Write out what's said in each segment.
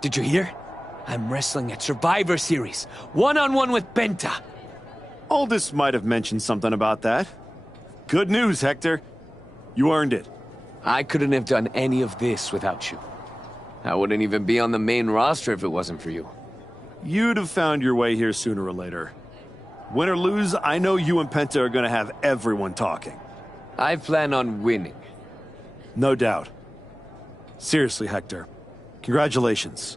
Did you hear? I'm wrestling at Survivor Series, one-on-one with Penta. Aldous might have mentioned something about that. Good news, Hector. You earned it. I couldn't have done any of this without you. I wouldn't even be on the main roster if it wasn't for you. You'd have found your way here sooner or later. Win or lose, I know you and Penta are gonna have everyone talking. I plan on winning. No doubt. Seriously, Hector. Congratulations.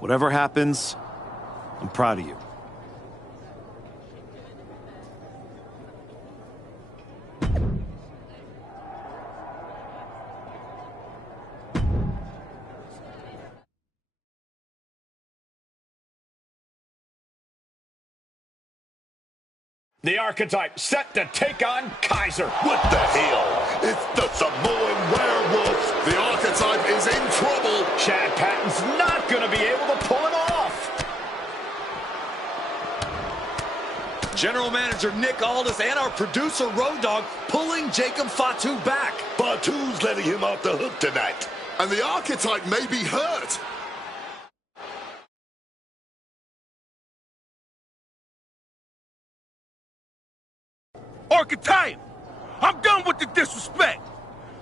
Whatever happens, I'm proud of you. The Archetype set to take on Kaiser. What the hell? It's the Samoan werewolf. The Archetype is in trouble. Chad Patton's not going to be able to pull him off. General Manager Nick Aldis and our producer Road Dogg pulling Jacob Fatu back. Fatu's letting him off the hook tonight. And the Archetype may be hurt. Archetype, I'm done with the disrespect.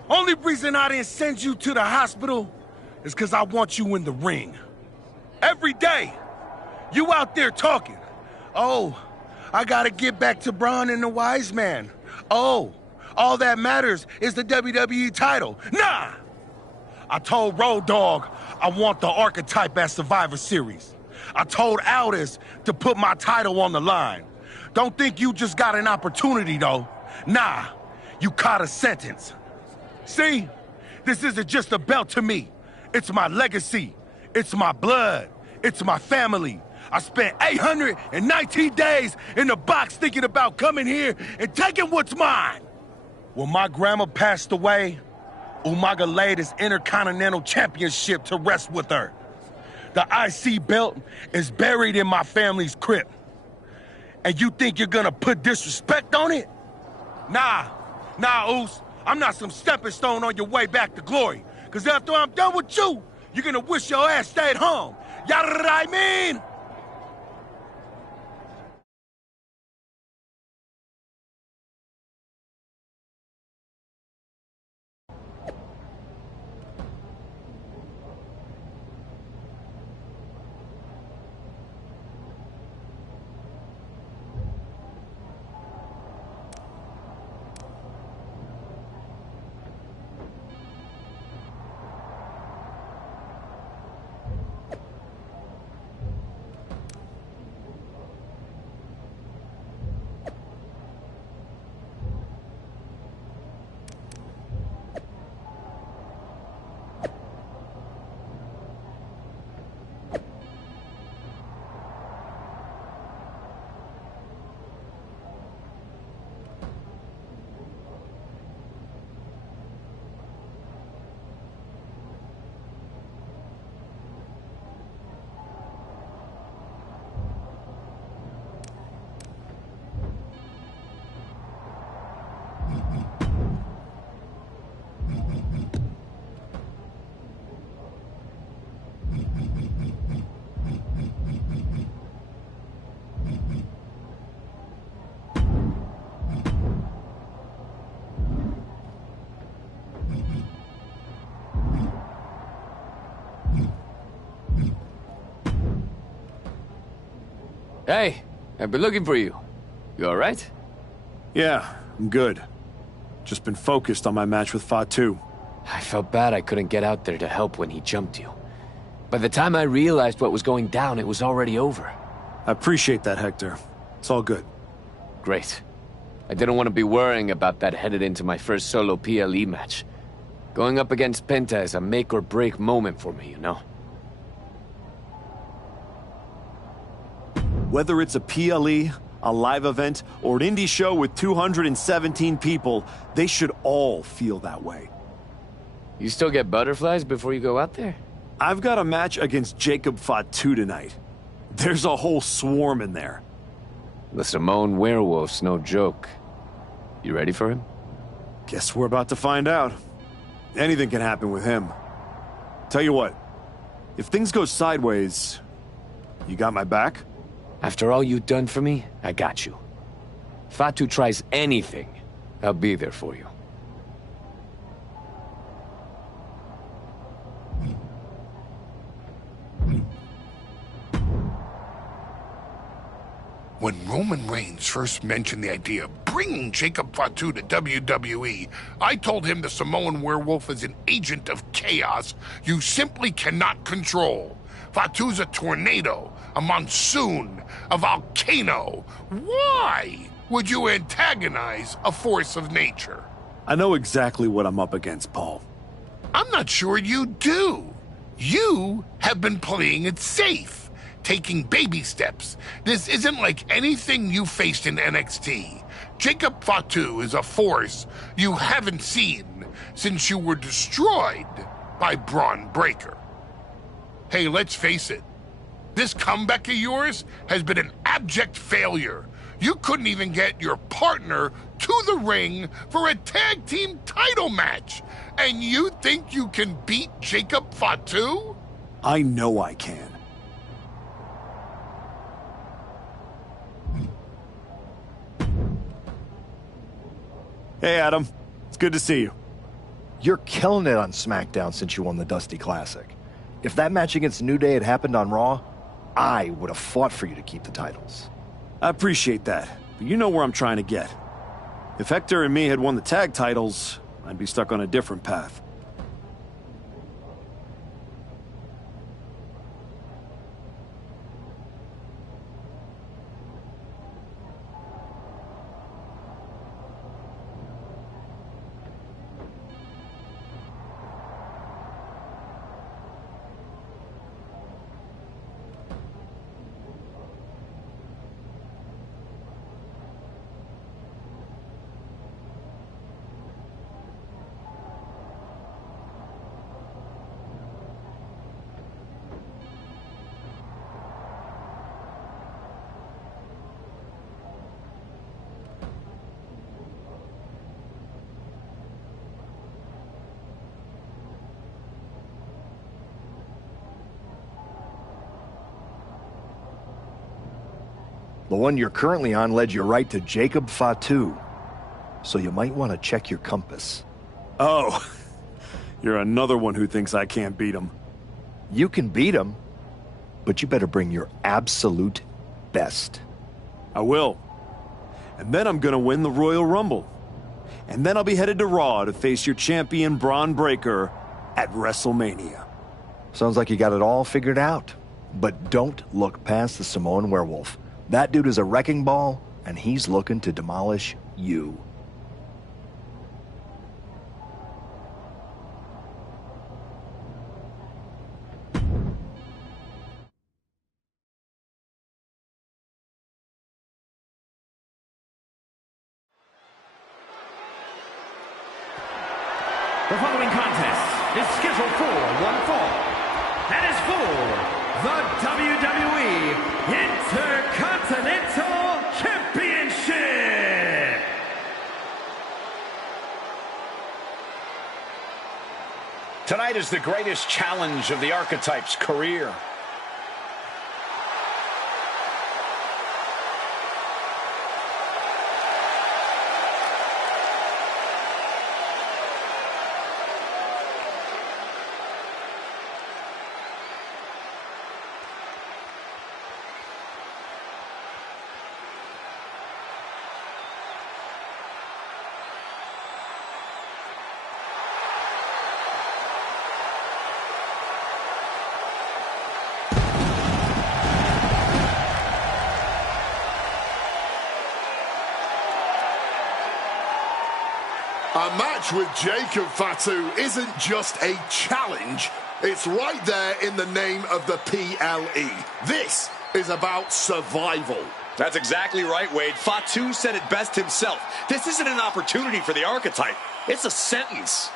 Only reason I didn't send you to the hospital is because I want you in the ring. Every day, you out there talking. Oh, I gotta get back to Braun and the Wise Man. Oh, all that matters is the WWE title. Nah! I told Road Dogg I want the Archetype at Survivor Series. I told Aldis to put my title on the line. Don't think you just got an opportunity, though. Nah, you caught a sentence. See? This isn't just a belt to me. It's my legacy. It's my blood. It's my family. I spent 819 days in the box thinking about coming here and taking what's mine. When my grandma passed away, Umaga laid his Intercontinental Championship to rest with her. The IC belt is buried in my family's crypt. And you think you're gonna put disrespect on it? Nah, Oos. I'm not some stepping stone on your way back to glory. Cause after I'm done with you, you're gonna wish your ass stayed home. You know what I mean? Hey, I've been looking for you. You all right? Yeah, I'm good. Just been focused on my match with Fatu. I felt bad I couldn't get out there to help when he jumped you. By the time I realized what was going down, it was already over. I appreciate that, Hector. It's all good. Great. I didn't want to be worrying about that headed into my first solo PLE match. Going up against Penta is a make-or-break moment for me, you know? Whether it's a PLE, a live event, or an indie show with 217 people, they should all feel that way. You still get butterflies before you go out there? I've got a match against Jacob Fatu tonight. There's a whole swarm in there. The Samoan werewolf's no joke. You ready for him? Guess we're about to find out. Anything can happen with him. Tell you what, If things go sideways, you got my back? After all you've done for me, I got you. Fatu tries anything, I'll be there for you. When Roman Reigns first mentioned the idea of bringing Jacob Fatu to WWE, I told him the Samoan werewolf is an agent of chaos you simply cannot control. Fatu's a tornado, a monsoon, a volcano. Why would you antagonize a force of nature? I know exactly what I'm up against, Paul. I'm not sure you do. You have been playing it safe, taking baby steps. This isn't like anything you faced in NXT. Jacob Fatu is a force you haven't seen since you were destroyed by Braun Breaker. Hey, let's face it. This comeback of yours has been an abject failure. You couldn't even get your partner to the ring for a tag team title match. And you think you can beat Jacob Fatu? I know I can. Hey, Adam. It's good to see you. You're killing it on SmackDown since you won the Dusty Classic. If that match against New Day had happened on Raw, I would have fought for you to keep the titles. I appreciate that, but you know where I'm trying to get. If Hector and me had won the tag titles, I'd be stuck on a different path. The one you're currently on led you right to Jacob Fatu. So you might want to check your compass. Oh, you're another one who thinks I can't beat him. You can beat him, but you better bring your absolute best. I will. And then I'm gonna win the Royal Rumble. And then I'll be headed to Raw to face your champion Braun Breaker at WrestleMania. Sounds like you got it all figured out. But don't look past the Samoan werewolf. That dude is a wrecking ball, and he's looking to demolish you. The following contest is scheduled for one fall. That is for the WWE Intercontinental Championship. Tonight is the greatest challenge of the Archetype's career. A match with Jacob Fatu isn't just a challenge, it's right there in the name of the PLE. This is about survival. That's exactly right, Wade. Fatu said it best himself. This isn't an opportunity for the Archetype. It's a sentence.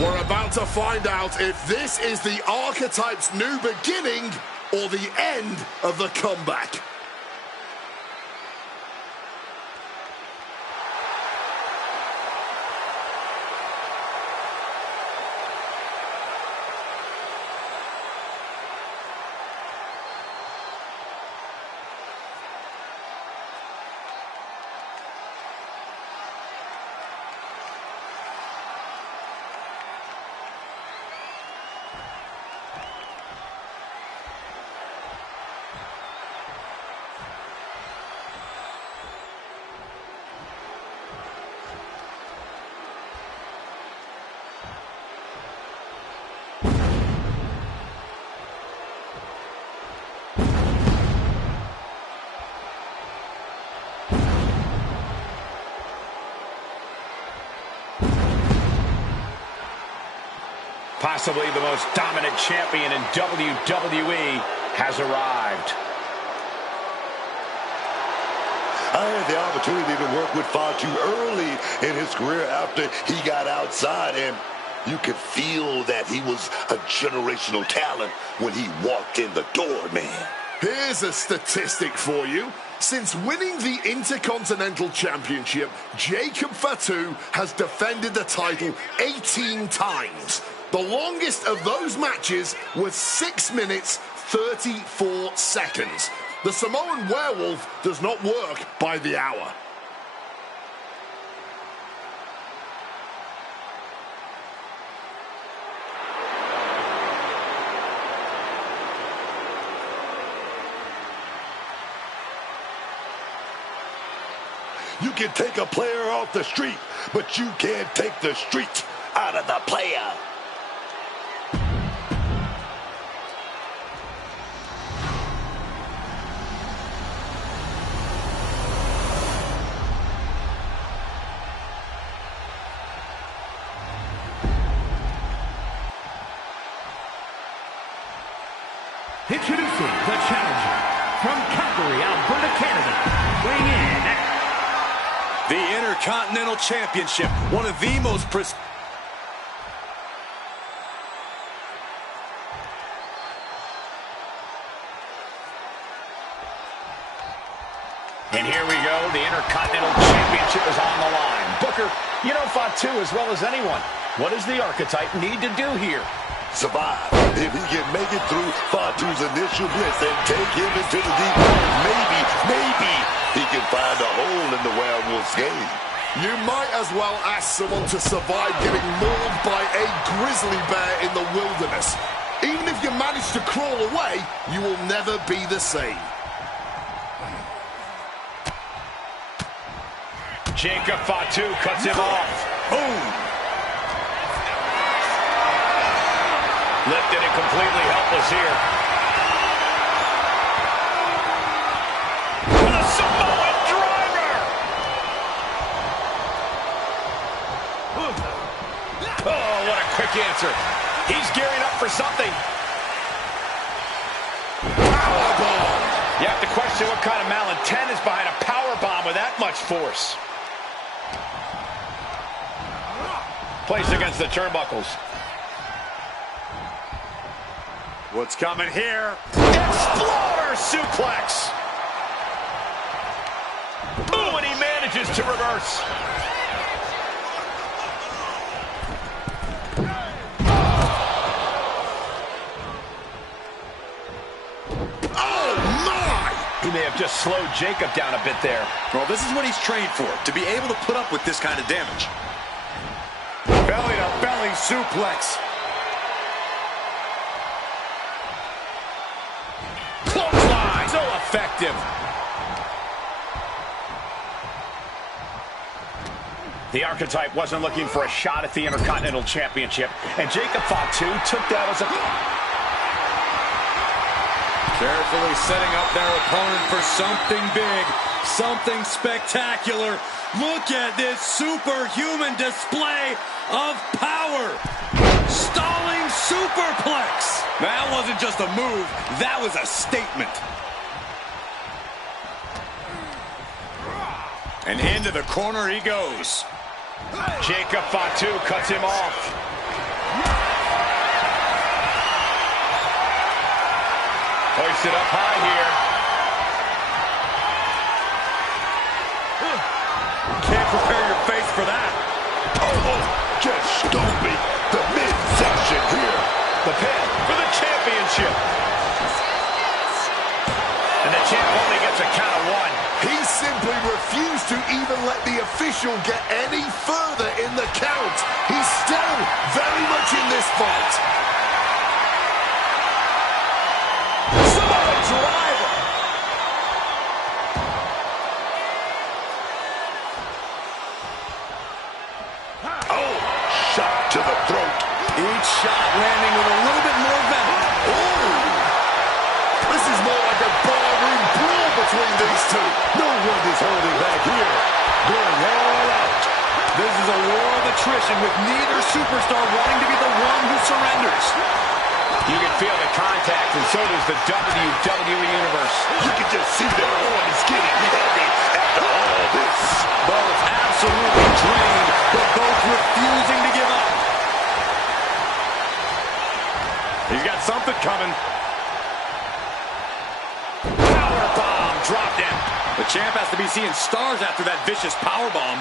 We're about to find out if this is the Archetype's new beginning or the end of the comeback. Possibly the most dominant champion in WWE has arrived. I had the opportunity to work with Fatu early in his career after he got outside, and you could feel that he was a generational talent when he walked in the door, man. Here's a statistic for you. Since winning the Intercontinental Championship, Jacob Fatu has defended the title 18 times. The longest of those matches was 6 minutes, 34 seconds. The Samoan Werewolf does not work by the hour. You can take a player off the street, but you can't take the street out of the player. Introducing the challenger from Calgary, Alberta, Canada, weighing in at the Intercontinental Championship, one of the most And here we go. The Intercontinental Championship is on the line. Booker, you know Fatu as well as anyone. What does the Archetype need to do here? Survive. If he can make it through Fatu's initial blitz and take him into the deep, maybe he can find a hole in the Werewolf's game. You might as well ask someone to survive getting mauled by a grizzly bear in the wilderness. Even if you manage to crawl away, you will never be the same. Jacob Fatu cuts him off. Boom! Lifted and completely helpless here. The Samoan driver! Oh, what a quick answer. He's gearing up for something. Powerbomb! You have to question what kind of malintent is behind a powerbomb with that much force. Placed against the turnbuckles. What's coming here? Exploder suplex! Ooh, and he manages to reverse. Oh, my! He may have just slowed Jacob down a bit there. Well, this is what he's trained for, to be able to put up with this kind of damage. Belly-to-belly suplex. Clothesline! So effective. The Archetype wasn't looking for a shot at the Intercontinental Championship, and Jacob Fatu took that as a... Carefully setting up their opponent for something big, something spectacular. Look at this superhuman display of power. Stalling superplex. That wasn't just a move, that was a statement. And into the corner he goes. Jacob Fatu cuts him off. Hoisted up high here. Can't prepare your face for that. Oh, just stomping the midsection here. The pin for the championship. And the champ only gets a count of one. He simply refused to even let the official get any further in the count. He's still very much in this fight. Samoa driver. Oh, shot to the throat. Each shot landing with a little bit more venom. Oh! This is more like a barroom brawl between these two. No one is holding back here. Going all out. This is a war of attrition with neither superstar wanting to be the one who surrenders. You can feel the contact, and so does the WWE Universe. You can just see their arms getting heavy after all this. Both absolutely drained, but both refusing to give up. He's got something coming. Powerbomb dropped him. The champ has to be seeing stars after that vicious powerbomb.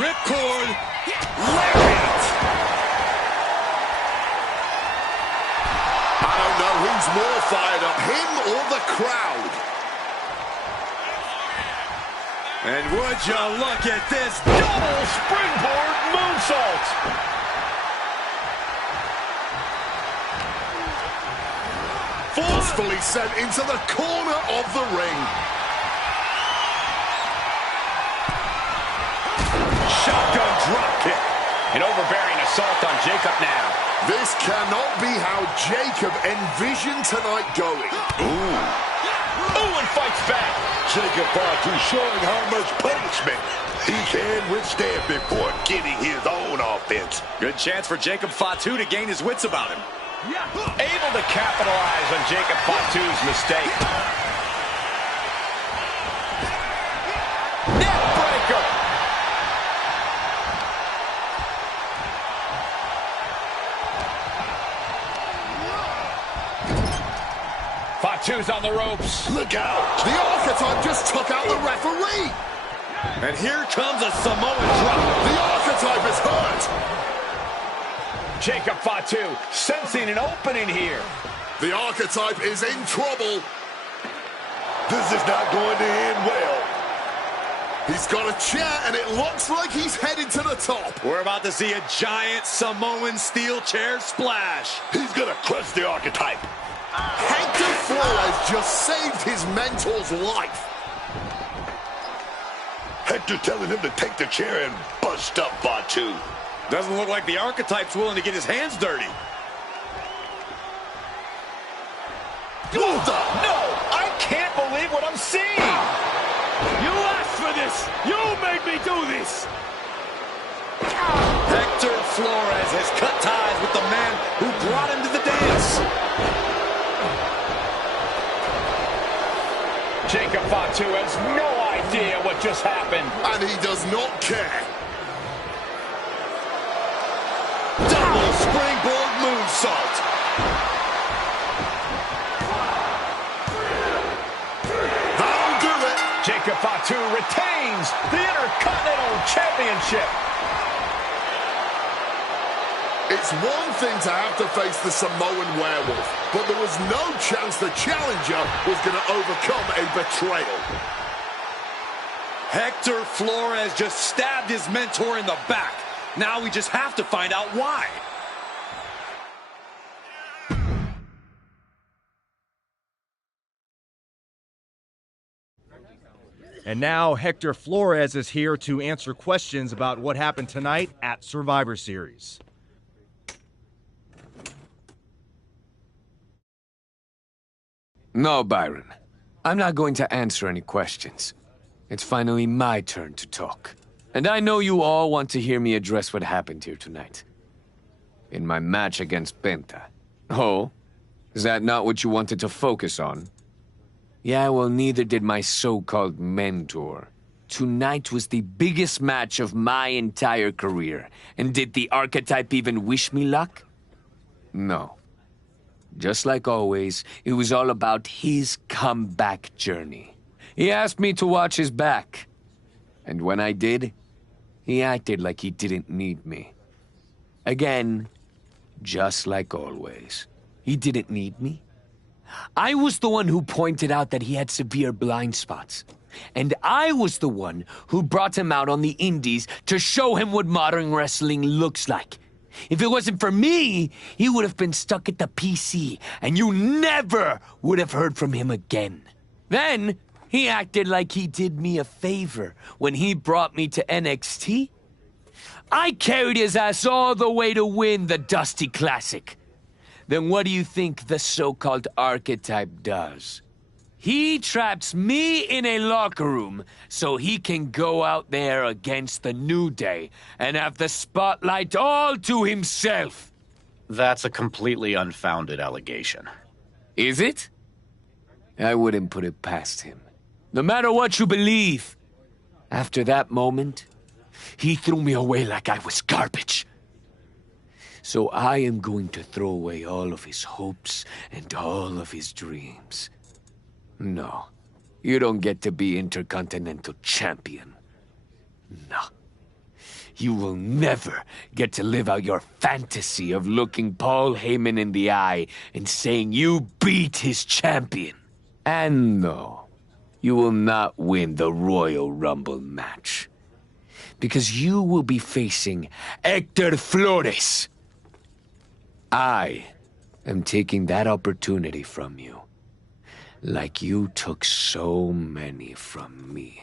Ripcord. Lariat. I don't know who's more fired up, him or the crowd. And would you look at this Double springboard moonsault. Forcefully sent into the corner of the ring. Shotgun drop kick. An overbearing assault on Jacob now. This cannot be how Jacob envisioned tonight going. Ooh, and fights back. Jacob Fatu showing how much punishment he can withstand before getting his own offense. Good chance for Jacob Fatu to gain his wits about him. Able to capitalize on Jacob Fatu's mistake. Neck breaker. Fatu's on the ropes. Look out! The Archetype just took out the referee. And here comes a Samoan drop. The Archetype is hurt. Jacob Fatu sensing an opening here. The Archetype is in trouble. This is not going to end well. He's got a chair, and it looks like he's headed to the top. We're about to see a giant Samoan steel chair splash. He's going to crush the Archetype. Hector Flores just saved his mentor's life. Hector telling him to take the chair and bust up Fatu. Doesn't look like the Archetype's willing to get his hands dirty. No, I can't believe what I'm seeing. You asked for this. You made me do this. Hector Flores has cut ties with the man who brought him to the dance. Jacob Fatu has no idea what just happened. And he does not care. Double springboard moonsault. That'll do it. Jacob Fatu retains the Intercontinental Championship. It's one thing to have to face the Samoan werewolf, but there was no chance the challenger was going to overcome a betrayal. Hector Flores just stabbed his mentor in the back. Now we just have to find out why. And now Hector Flores is here to answer questions about what happened tonight at Survivor Series. No, Byron. I'm not going to answer any questions. It's finally my turn to talk. And I know you all want to hear me address what happened here tonight. In my match against Penta. Oh? Is that not what you wanted to focus on? Yeah, well, neither did my so-called mentor. Tonight was the biggest match of my entire career. And did the Archetype even wish me luck? No. Just like always, it was all about his comeback journey. He asked me to watch his back. And when I did, he acted like he didn't need me. Again, just like always. He didn't need me. I was the one who pointed out that he had severe blind spots. And I was the one who brought him out on the indies to show him what modern wrestling looks like. If it wasn't for me, he would have been stuck at the PC, and you never would have heard from him again. Then, he acted like he did me a favor when he brought me to NXT. I carried his ass all the way to win the Dusty Classic. Then what do you think the so-called archetype does? He traps me in a locker room so he can go out there against the New Day and have the spotlight all to himself. That's a completely unfounded allegation. Is it? I wouldn't put it past him. No matter what you believe. After that moment, he threw me away like I was garbage. So I am going to throw away all of his hopes and all of his dreams. No, you don't get to be Intercontinental Champion. No. You will never get to live out your fantasy of looking Paul Heyman in the eye and saying you beat his champion. And no, you will not win the Royal Rumble match. Because you will be facing Hector Flores. I am taking that opportunity from you. Like you took so many from me.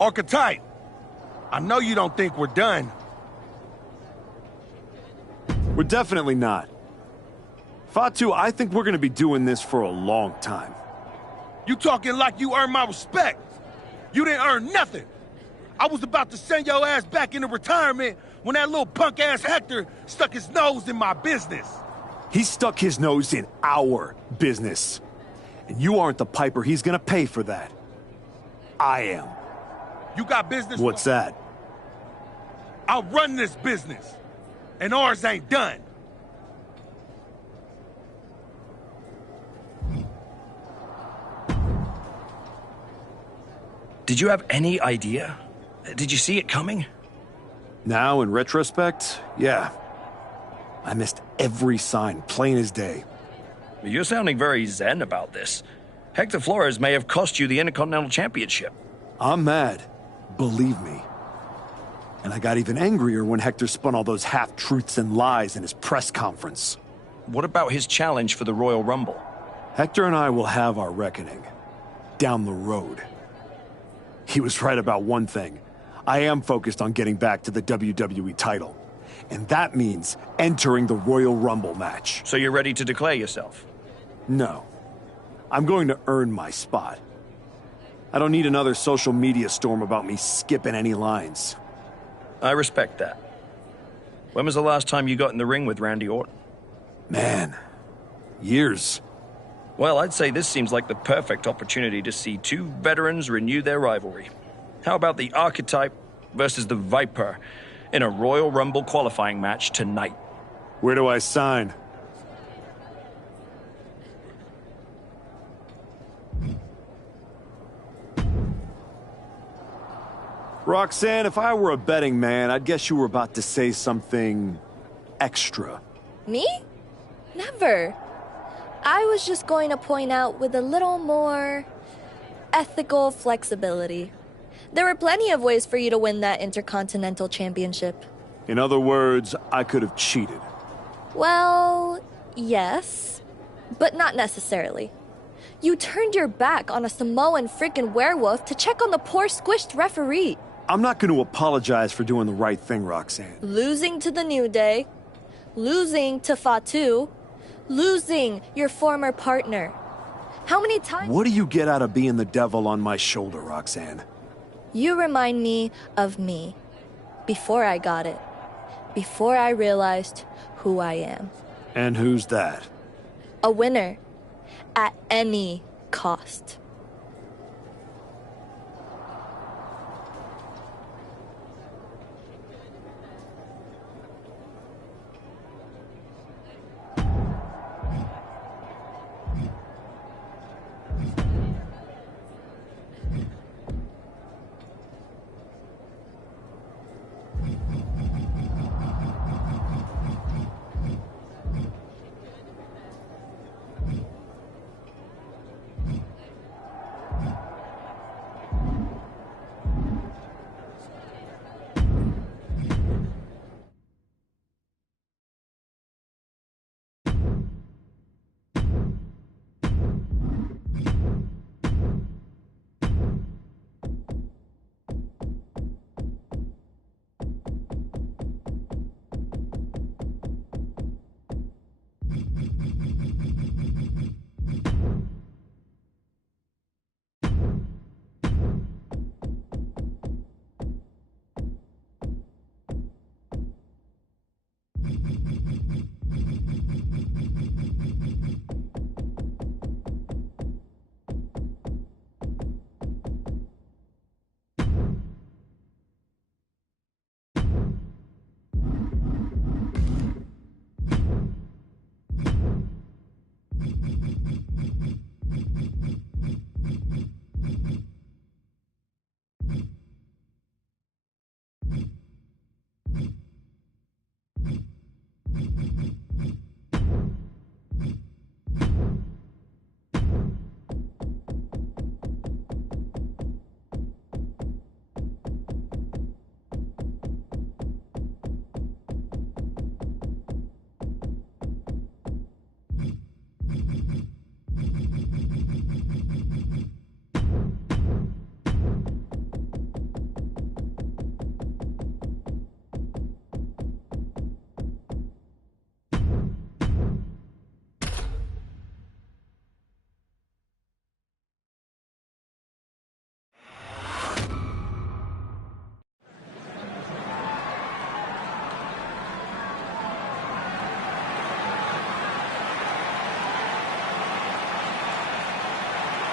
Archetype, I know you don't think we're done. We're definitely not. Fatu, I think we're gonna be doing this for a long time. You talking like you earned my respect. You didn't earn nothing. I was about to send your ass back into retirement when that little punk-ass Hector stuck his nose in my business. He stuck his nose in our business. And you aren't the piper he's gonna pay for that. I am. You got business? What's that? I'll run this business. And ours ain't done. Did you have any idea? Did you see it coming? Now, in retrospect, yeah. I missed every sign, plain as day. You're sounding very zen about this. Hector Flores may have cost you the Intercontinental Championship. I'm mad. Believe me. And I got even angrier when Hector spun all those half-truths and lies in his press conference. What about his challenge for the Royal Rumble? Hector and I will have our reckoning. Down the road. He was right about one thing. I am focused on getting back to the WWE title. And that means entering the Royal Rumble match. So you're ready to declare yourself? No. I'm going to earn my spot. I don't need another social media storm about me skipping any lines. I respect that. When was the last time you got in the ring with Randy Orton? Man, years. Well, I'd say this seems like the perfect opportunity to see two veterans renew their rivalry. How about the Archetype versus the Viper in a Royal Rumble qualifying match tonight? Where do I sign? Roxanne, if I were a betting man, I'd guess you were about to say something extra. Me? Never. I was just going to point out with a little more ethical flexibility. There were plenty of ways for you to win that Intercontinental Championship. In other words, I could have cheated. Well, yes, but not necessarily. You turned your back on a Samoan freaking werewolf to check on the poor squished referee. I'm not going to apologize for doing the right thing, Roxanne. Losing to the New Day, losing to Fatu, losing your former partner. How many times? What do you get out of being the devil on my shoulder, Roxanne? You remind me of me. Before I got it. Before I realized who I am. And who's that? A winner. At any cost.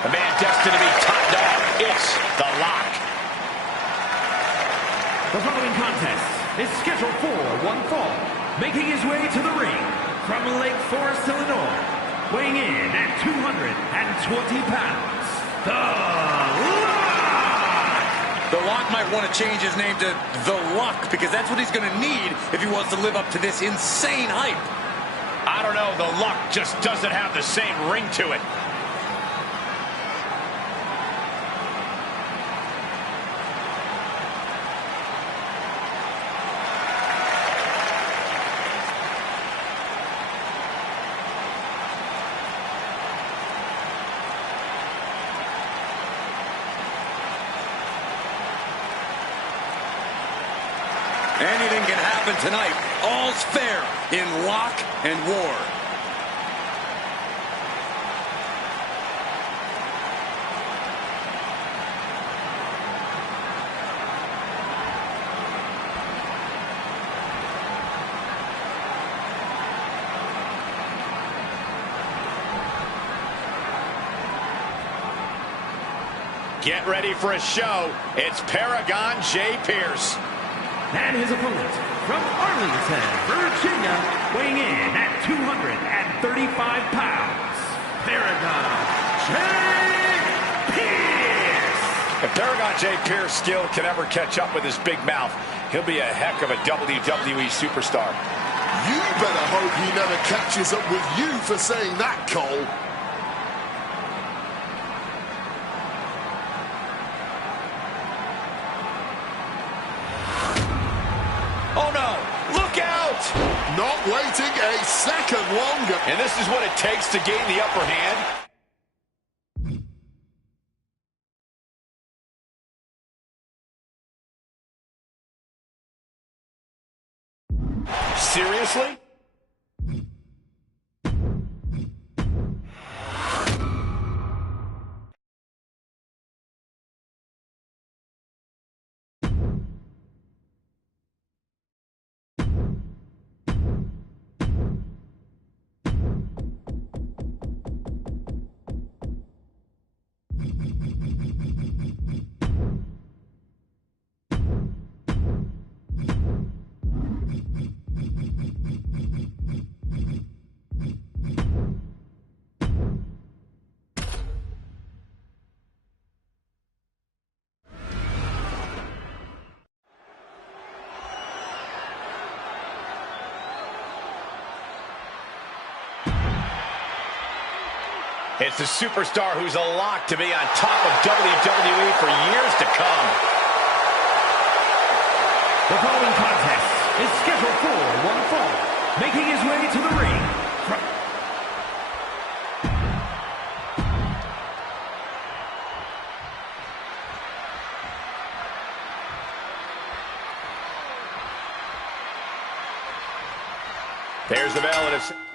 The man destined to be top dog. It's The Lock. The following contest is scheduled for one fall. Making his way to the ring from Lake Forest, Illinois. Weighing in at 220 pounds. The Lock! The Lock might want to change his name to The Luck, because that's what he's going to need if he wants to live up to this insane hype. I don't know. The Luck just doesn't have the same ring to it. Anything can happen tonight. All's fair in Lock and War. Get ready for a show. It's Paragon J. Pierce. And his opponent, from Arlington, Virginia, weighing in at 235 pounds, Paragon J. Pierce. If Paragon J. Pierce's skill can ever catch up with his big mouth, he'll be a heck of a WWE superstar. You better hope he never catches up with you for saying that, Cole. Oh no, look out! Not waiting a second longer. And this is what it takes to gain the upper hand. Seriously? It's the superstar who's a lock to be on top of WWE for years to come. The following contest is scheduled for one fall. Making his way to the ring from... There's the bell, and it's...